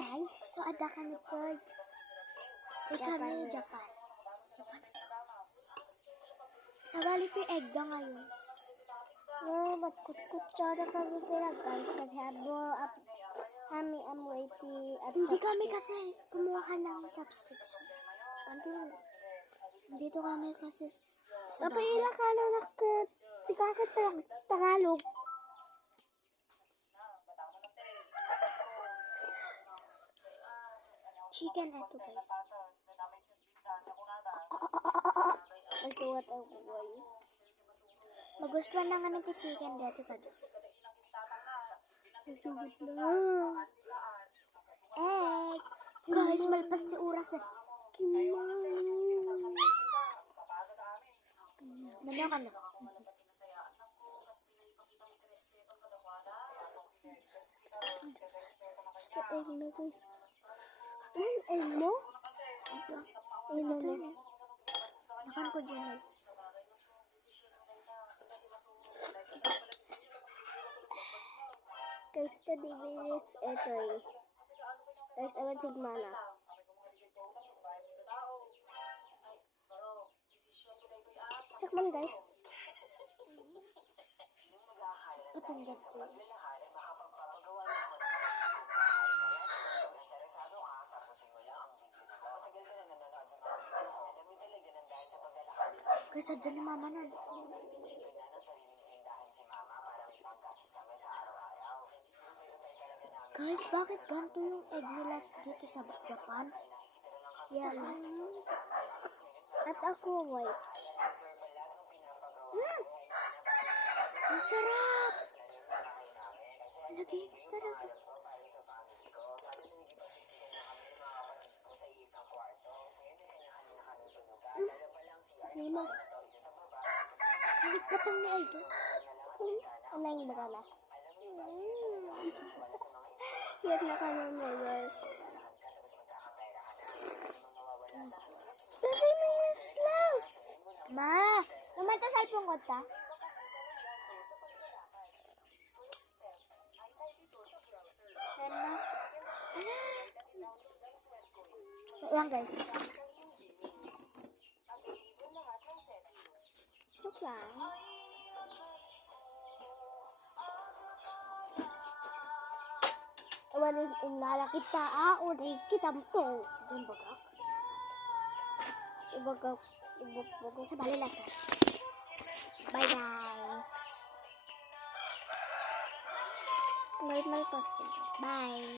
guys, so ada kami third. Kami Japan. Sa bali po egg na ngayon. No, matkut-kut siya kami pala guys. Kasi kami amoy hindi kami kasi kumuha ng chopsticks. Ano? Dito kami kasi sa bahay. Ilang ka na sikakit Tagalog. Chicken ito guys. Masugat ang buhay. Magustuhan na nga nito chicken dito ka doon. Masugat na. Egg. Guys, malpas ti oras eh. Nanya ka na. Sa egg na guys. Egg mo? Egg mo na. Makan ko dyan. Guys, 30 minutes ito eh. Guys, awan sigmana. Sakman guys. Patunggat to. Guys, sadya ni mama nun. Guys, bakit ganito yung egg nila dito sa Japan? Yan. At ako white. Ang sarap! Lagi, sarap. Limas. Hindi patang ni ay ito. Ano yung bagala? Siyat na kami mo guys. 30 minutes lang! Ma! Naman sa cellphone ko ta? Ayan guys. Joke lang. Awan yung lalaki ta uday kita mo to. Diyan baga. Ibaga sa bali lang. Bye guys. Normal passport. Bye.